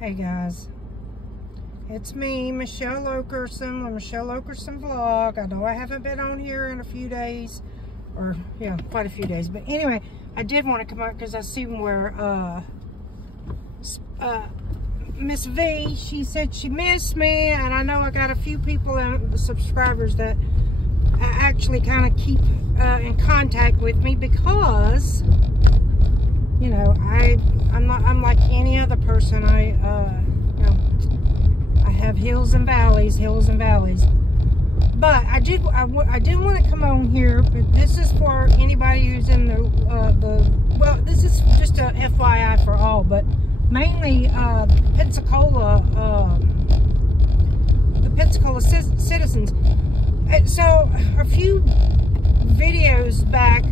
Hey guys, it's me, Michelle Okerson, the Michelle Okerson vlog. I know I haven't been on here in a few days, or yeah, quite a few days. But anyway, I did want to come out because I see where Miss V, she said she missed me, and I know I got a few people and subscribers that actually kind of keep in contact with me because, you know, I'm like any other person. You know, I have hills and valleys. But I did want to come on here. But this is for anybody who's in well, this is just a FYI for all, but mainly Pensacola, the Pensacola citizens. So a few videos back,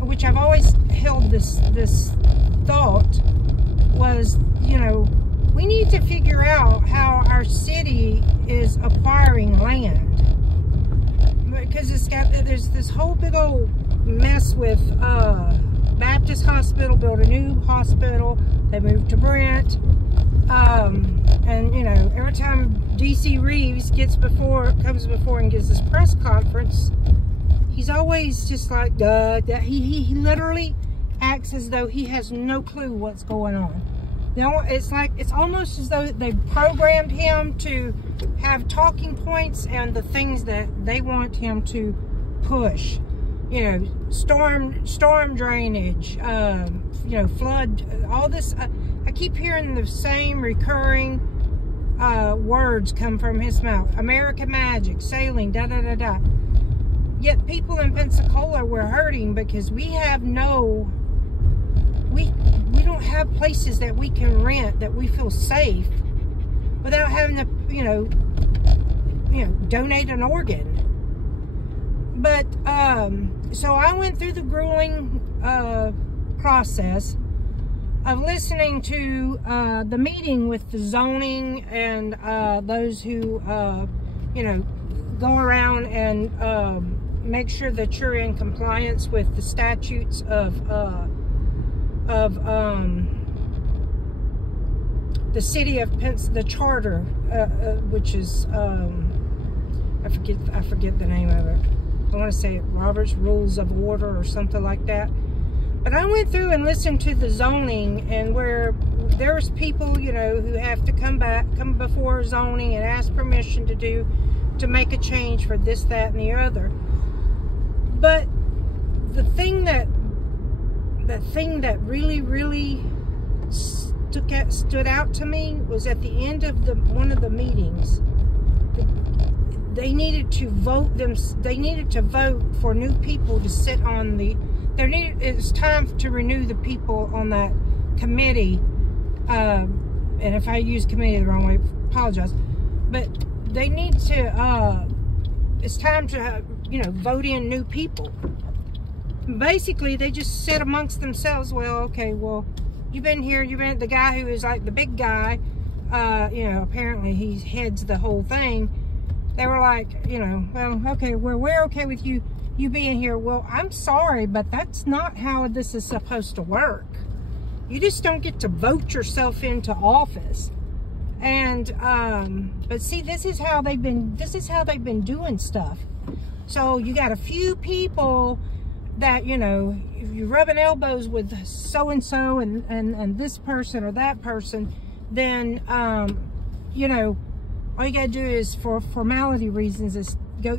which I've always held this thought, was, you know, we need to figure out how our city is acquiring land, because there's this whole big old mess with Baptist Hospital, built a new hospital, they moved to Brent, and you know, every time DC Reeves comes before and gives this press conference, he's always just like, he literally acts as though he has no clue what's going on. You know, it's almost as though they programmed him to have talking points and the things that they want him to push. You know, storm drainage, you know, flood, all this. I keep hearing the same recurring words come from his mouth. American magic, sailing, da-da-da-da. Yet people in Pensacola, we're hurting because we have we don't have places that we can rent that we feel safe without having to, you know, donate an organ. But, so I went through the grueling process of listening to the meeting with the zoning and those who, you know, go around and make sure that you're in compliance with the statutes of the City of the charter, which is, I forget the name of it. I want to say Robert's Rules of Order or something like that. But I went through and listened to the zoning, and where there's people, you know, who have to come before zoning and ask permission to make a change for this, that, and the other. But the thing that really stood out to me was at the end of one of the meetings. They needed to vote for new people to sit on it's time to renew the people on that committee. And if I use committee the wrong way, apologize. But they need to, it's time to, you know, vote in new people. Basically, they just sit amongst themselves. Well, okay, well, you've been here, the guy who is like the big guy, you know, apparently he heads the whole thing. They were like, you know, well, okay, we're okay with you being here. Well, I'm sorry, but that's not how this is supposed to work. You just don't get to vote yourself into office. And but see, this is how they've been doing stuff. So you got a few people that, you know, if you're rubbing elbows with so-and-so and this person or that person, then, you know, all you gotta do is, for formality reasons, is go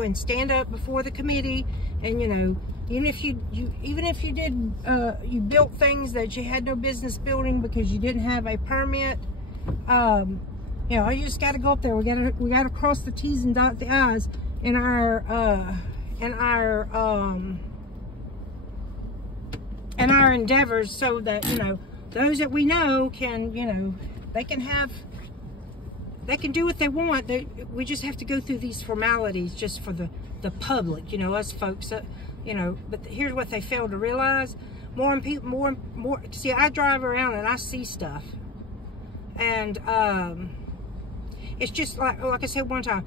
and stand up before the committee, and, you know, even if you did, you built things that you had no business building because you didn't have a permit, you know, you just gotta go up there. We gotta cross the T's and dot the I's in our endeavors, so that, you know, those that we know can, you know, they can do what they want. We just have to go through these formalities just for the public, you know, us folks, you know. But here's what they fail to realize: more people. See, I drive around and I see stuff, and it's just like I said one time.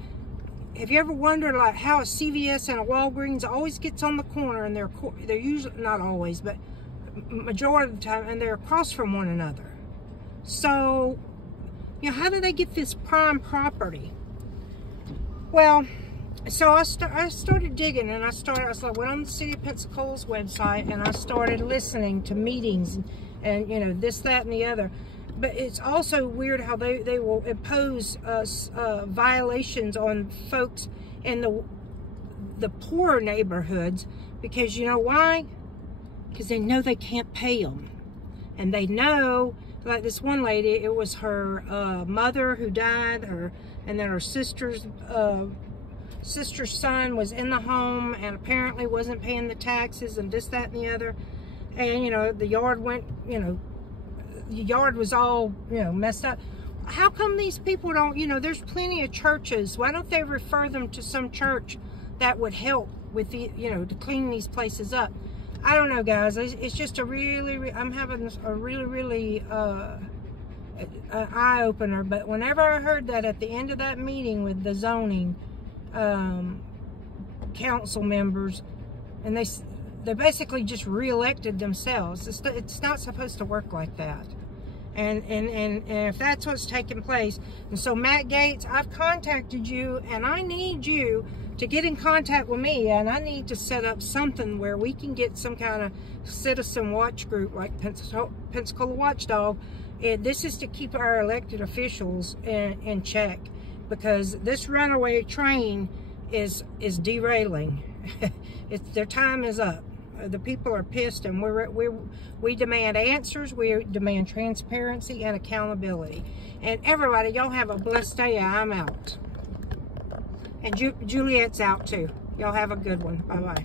Have you ever wondered, like, how a CVS and a Walgreens always gets on the corner, and they're usually, not always, but majority of the time, and they're across from one another? So, you know, how do they get this prime property? Well, so I started digging, and I went on the City of Pensacola's website, and I started listening to meetings, and you know, this, that, and the other. But it's also weird how they will impose violations on folks in the poorer neighborhoods, because you know why? Because they know they can't pay them, and they know, like this one lady, it was her mother who died, and then her sister's son was in the home and apparently wasn't paying the taxes and this, that, and the other. And, you know, the yard went, you know, the yard was all, you know, messed up. How come these people don't, you know, there's plenty of churches. Why don't they refer them to some church that would help with the, you know, to clean these places up? I don't know, guys. It's just a really, I'm having a really eye-opener. But whenever I heard that at the end of that meeting with the zoning council members, and they basically just re-elected themselves. It's not supposed to work like that. And if that's what's taking place, and so Matt Gaetz, I've contacted you, and I need you to get in contact with me, and I need to set up something where we can get some kind of citizen watch group like Pensacola Watchdog. And this is to keep our elected officials in check, because this runaway train is derailing. Their time is up. The people are pissed, and we demand answers. We demand transparency and accountability. And everybody, y'all have a blessed day. I'm out. And Juliet's out too. Y'all have a good one. Bye-bye.